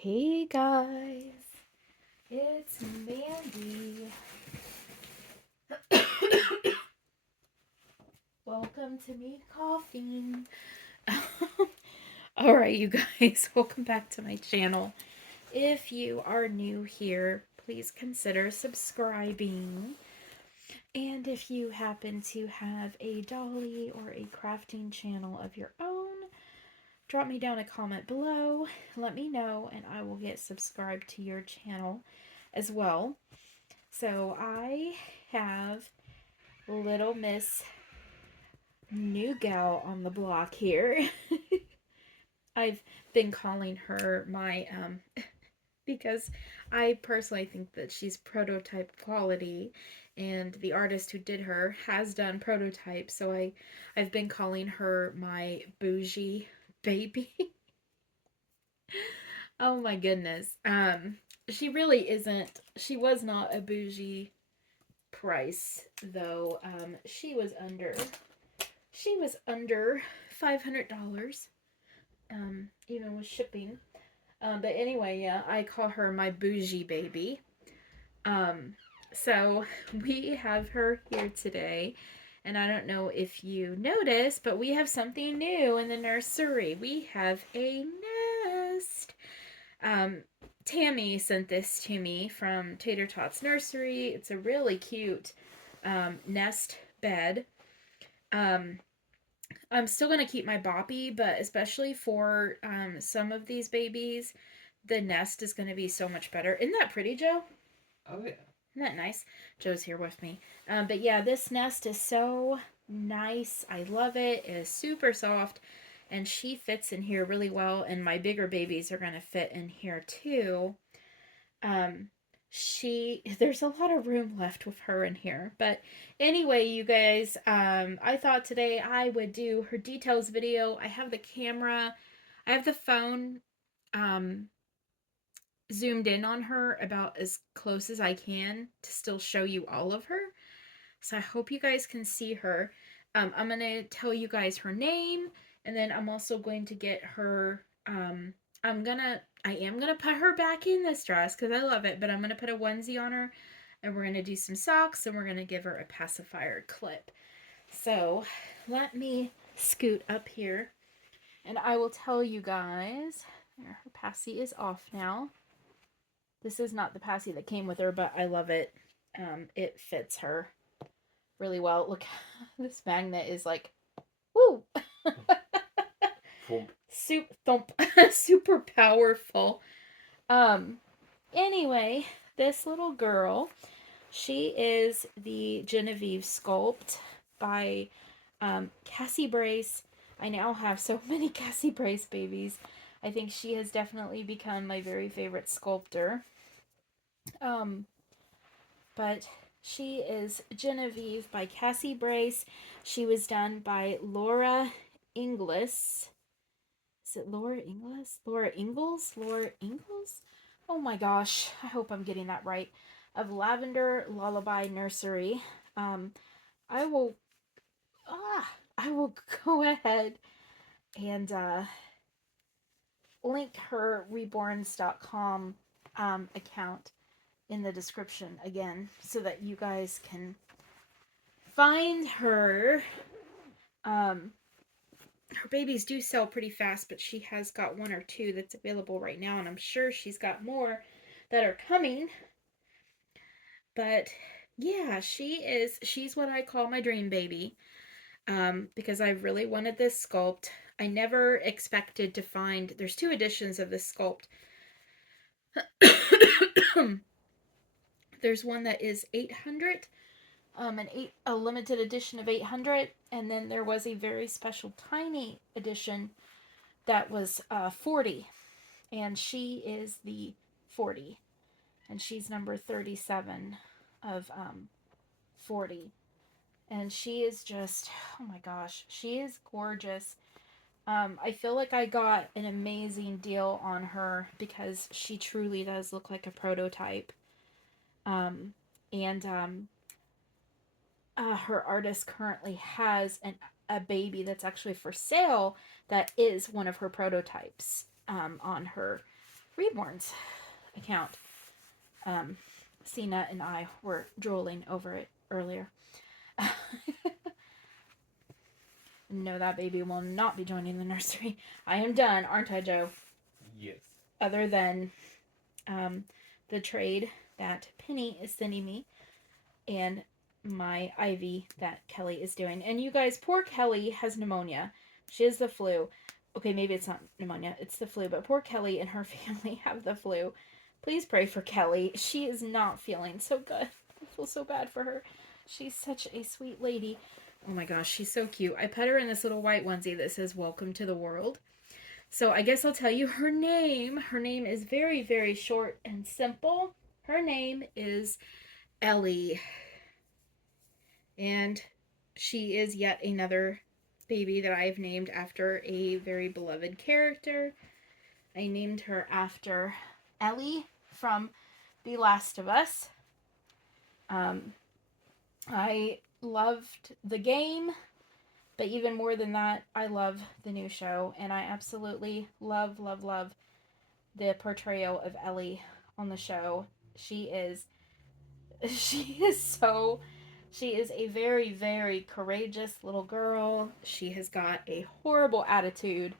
Hey guys, it's Mandy. Welcome to me coughing. Alright, you guys, welcome back to my channel. If you are new here, please consider subscribing. And if you happen to have a dolly or a crafting channel of your own, drop me down a comment below. Let me know, and I will get subscribed to your channel as well. So I have little Miss New Gal on the block here. I've been calling her my because I personally think that she's prototype quality, and the artist who did her has done prototype, so I've been calling her my bougie baby. Oh my goodness. She really isn't. She was not a bougie price though. She was under $500, even with shipping. But anyway, yeah, I call her my bougie baby. So we have her here today, and I don't know if you noticed, but we have something new in the nursery. We have a nest. Um, Tammy sent this to me from Tater Tots Nursery. It's a really cute nest bed. Um, I'm still going to keep my boppy, but especially for some of these babies, the nest is going to be so much better. Isn't that pretty, Joe? Oh, yeah. Isn't that nice? Joe's here with me. But yeah, this nest is so nice. I love it. It is super soft, and she fits in here really well, and my bigger babies are going to fit in here too. Um, there's a lot of room left with her in here. But anyway, you guys, I thought today I would do her details video. I have the camera, I have the phone um zoomed in on her about as close as I can to still show you all of her. So I hope you guys can see her. I'm going to tell you guys her name, and then I'm also going to get her I am gonna put her back in this dress because I love it, but I'm gonna put a onesie on her, and we're gonna do some socks, and we're gonna give her a pacifier clip. So let me scoot up here, and I will tell you guys. Her passy is off now. This is not the passy that came with her, but I love it. It fits her really well. Look, this magnet is like, woo, Thump. thump, super powerful. Um, Anyway, this little girl, she is the Genevieve sculpt by Cassie Brace. I now have so many Cassie Brace babies. I think she has definitely become my very favorite sculptor. Um, but she is Genevieve by Cassie Brace. She was done by Laura Inglis. Is it Laura Inglis? Laura Ingalls? Laura Ingalls? Oh my gosh, I hope I'm getting that right. Of Lavender Lullaby Nursery. Um, I will I will go ahead and link her reborns.com account in the description again so that you guys can find her. Um, her babies do sell pretty fast, but she has got one or two that's available right now, and I'm sure she's got more that are coming. But yeah, she's what I call my dream baby. Because I really wanted this sculpt. I never expected to find, there's two editions of this sculpt. There's one that is 800, a limited edition of 800, and then there was a very special tiny edition that was 40, and she is the 40, and she's number 37 of 40, and she is just, oh my gosh, she is gorgeous. I feel like I got an amazing deal on her because she truly does look like a prototype. Um, and her artist currently has a baby that's actually for sale that is one of her prototypes on her Reborn's account. Cena and I were drooling over it earlier. No, that baby will not be joining the nursery. I am done, aren't I, Joe? Yes. Other than the trade that Penny is sending me and my IV that Kelly is doing. And you guys, poor Kelly has pneumonia. She has the flu. Okay, maybe it's not pneumonia, it's the flu, but poor Kelly and her family have the flu. Please pray for Kelly. She is not feeling so good. I feel so bad for her. She's such a sweet lady. Oh my gosh, she's so cute. I put her in this little white onesie that says "Welcome to the World." So I guess I'll tell you her name. Her name is very, very short and simple. Her name is Ellie. And she is yet another baby that I've named after a very beloved character. I named her after Ellie from The Last of Us. I loved the game, but even more than that, I love the new show, and I absolutely love, love, love the portrayal of Ellie on the show. She is a very, very courageous little girl. She has got a horrible attitude,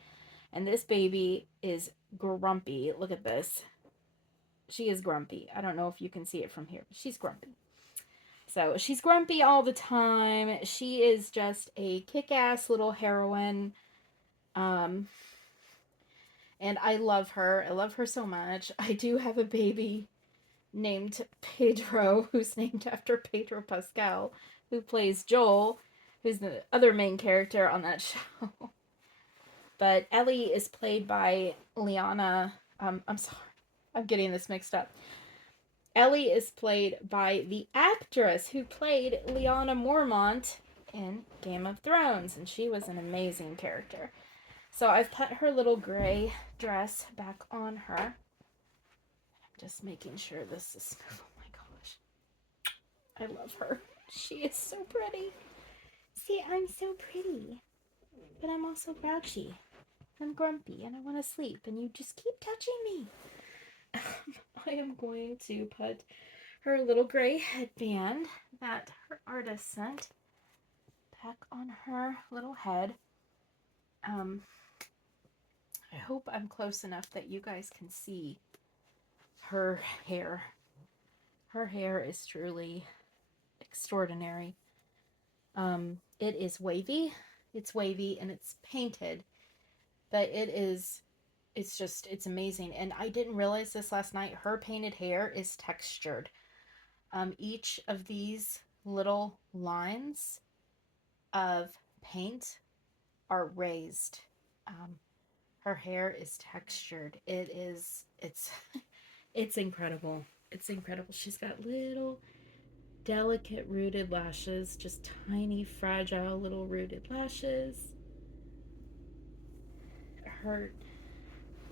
and this baby is grumpy. Look at this. She is grumpy. I don't know if you can see it from here, but she's grumpy. So she's grumpy all the time. She is just a kick-ass little heroine. And I love her. I love her so much. I do have a baby named Pedro, who's named after Pedro Pascal, who plays Joel, who's the other main character on that show. But Ellie is played by Liana. I'm sorry, I'm getting this mixed up. Ellie is played by the actress who played Lyanna Mormont in Game of Thrones, and she was an amazing character. So I've put her little gray dress back on her. I'm just making sure this is... Oh my gosh. I love her. She is so pretty. See, I'm so pretty. But I'm also grouchy. I'm grumpy and I want to sleep, and you just keep touching me. I am going to put her little gray headband that her artist sent back on her little head. I hope I'm close enough that you guys can see her hair. Her hair is truly extraordinary. It is wavy. It's wavy and it's painted, but it's amazing. And I didn't realize this last night. Her painted hair is textured. Each of these little lines of paint are raised. Her hair is textured. It's incredible. It's incredible. She's got little delicate rooted lashes, just tiny, fragile little rooted lashes. Her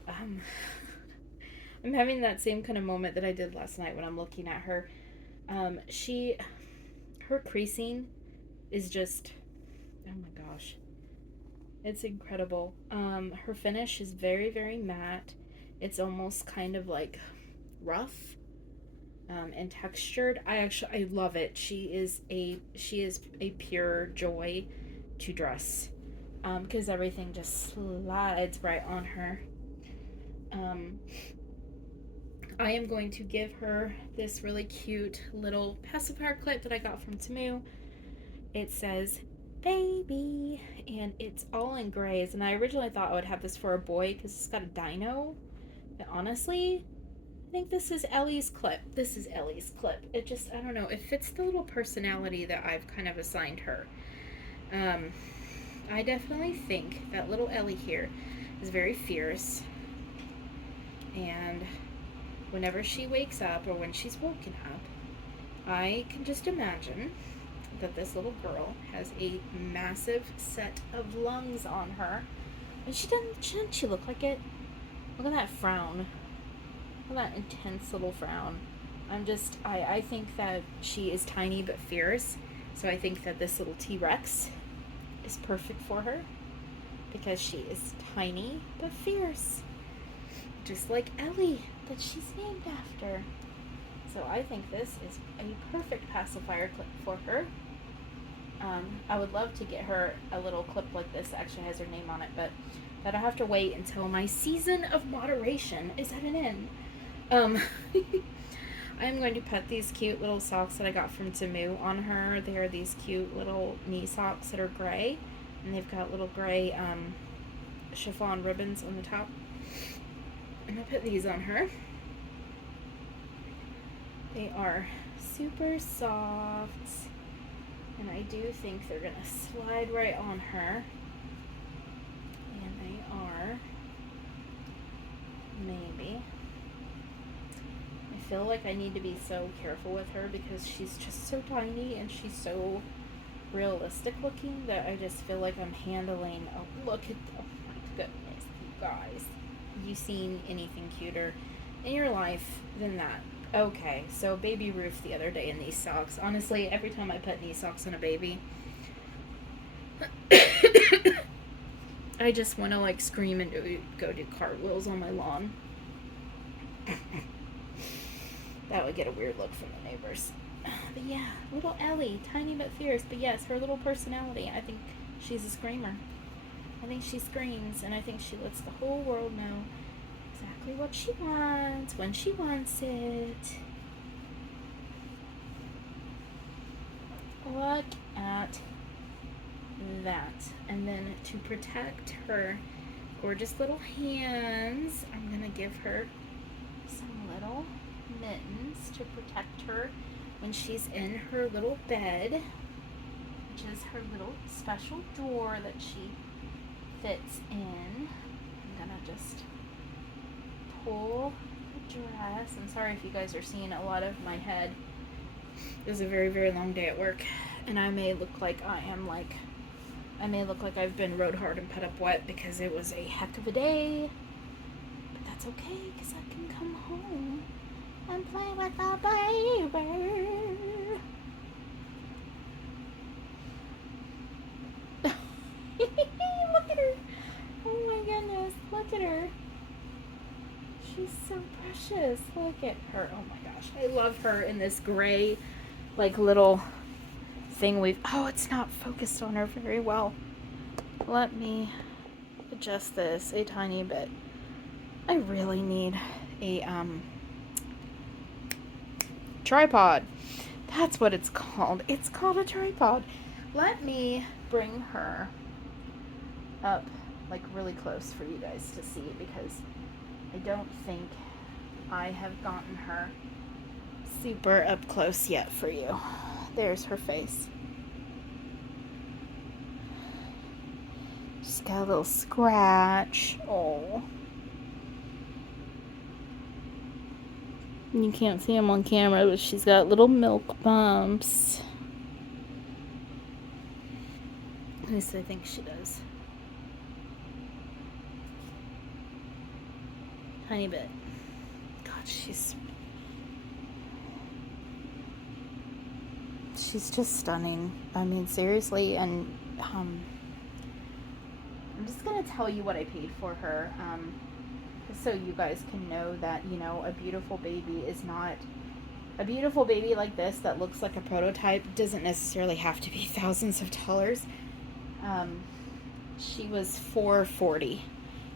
I'm having that same kind of moment that I did last night when I'm looking at her. Her creasing is just, oh my gosh, it's incredible. Her finish is very, very matte. It's almost kind of like rough, and textured. I love it. She is a pure joy to dress, because everything just slides right on her. I am going to give her this really cute little pacifier clip that I got from Temu. It says baby, and it's all in grays, and I originally thought I would have this for a boy because it's got a dino, but honestly I think this is Ellie's clip. It just, I don't know, it fits the little personality that I've kind of assigned her. I definitely think that little Ellie here is very fierce, and whenever she wakes up or when she's woken up, I can just imagine that this little girl has a massive set of lungs on her. And shouldn't she look like it? Look at that frown. Look at that intense little frown. I think that she is tiny but fierce. So I think that this little T-Rex is perfect for her because she is tiny but fierce. just like Ellie that she's named after. So I think this is a perfect pacifier clip for her. I would love to get her a little clip like this that actually has her name on it, but that'll have to wait until my season of moderation is at an end. I'm going to put these cute little socks that I got from Temu on her. They are these cute little knee socks that are gray, and they've got little gray chiffon ribbons on the top. I'm going to put these on her. They are super soft, and I do think they're going to slide right on her. And they are maybe. I feel like I need to be so careful with her because she's just so tiny and she's so realistic looking that I just feel like I'm handling. Oh, look at, oh my goodness, you guys. You seen anything cuter in your life than that? Okay, so baby Ruth the other day in these socks. Honestly, every time I put these socks on a baby, I just want to like scream and go do cartwheels on my lawn. That would get a weird look from the neighbors. But yeah, little Ellie, tiny but fierce. But yes, her little personality, I think she's a screamer. I think she screams, and I think she lets the whole world know exactly what she wants, when she wants it. Look at that. And then to protect her gorgeous little hands, I'm going to give her some little mittens to protect her when she's in her little bed, which is her little special door that she fits in. I'm going to just pull the dress. I'm sorry if you guys are seeing a lot of my head. It was a very, very long day at work, and I may look like I've been rode hard and put up wet because it was a heck of a day. But that's okay, because I can come home and play with the baby. Look at her. Oh my goodness, look at her. She's so precious. Look at her. Oh my gosh. I love her in this gray, like, little thing oh, it's not focused on her very well. Let me adjust this a tiny bit. I really need a tripod. That's what it's called. It's called a tripod. Let me bring her up like really close for you guys to see, because I don't think I have gotten her super up close yet for you. There's her face. She's got a little scratch. Oh. You can't see them on camera, but she's got little milk bumps. At least I think she does. Tiny bit. God, she's just stunning. I mean, seriously, and I'm just gonna tell you what I paid for her, so you guys can know that, you know, a beautiful baby is not a beautiful baby like this that looks like a prototype doesn't necessarily have to be thousands of dollars. She was $440.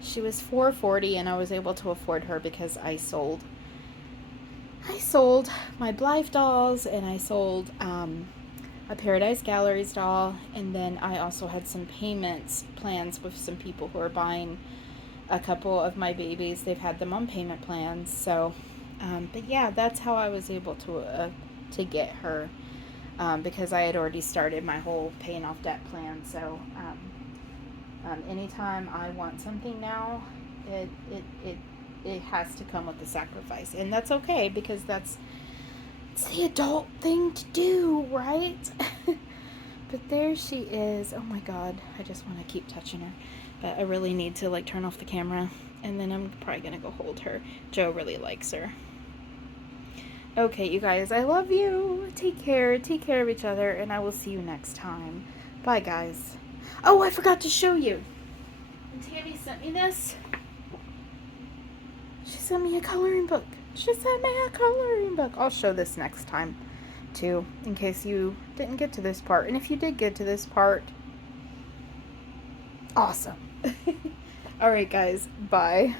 She was $440, and I was able to afford her because I sold my Blythe dolls, and I sold a Paradise Galleries doll, and then I also had some payments plans with some people who are buying a couple of my babies. They've had them on payment plans, so but yeah, that's how I was able to get her, because I had already started my whole paying off debt plan. So anytime I want something now, it has to come with a sacrifice, and that's okay, because it's the adult thing to do, right? But there she is. Oh my god, I just want to keep touching her, but I really need to like turn off the camera, and then I'm probably gonna go hold her. Joe really likes her. Okay, you guys, I love you. Take care of each other, and I will see you next time. Bye, guys. Oh, I forgot to show you. And Tammy sent me this. She sent me a coloring book. She sent me a coloring book. I'll show this next time, too, in case you didn't get to this part. And if you did get to this part, awesome. All right, guys. Bye.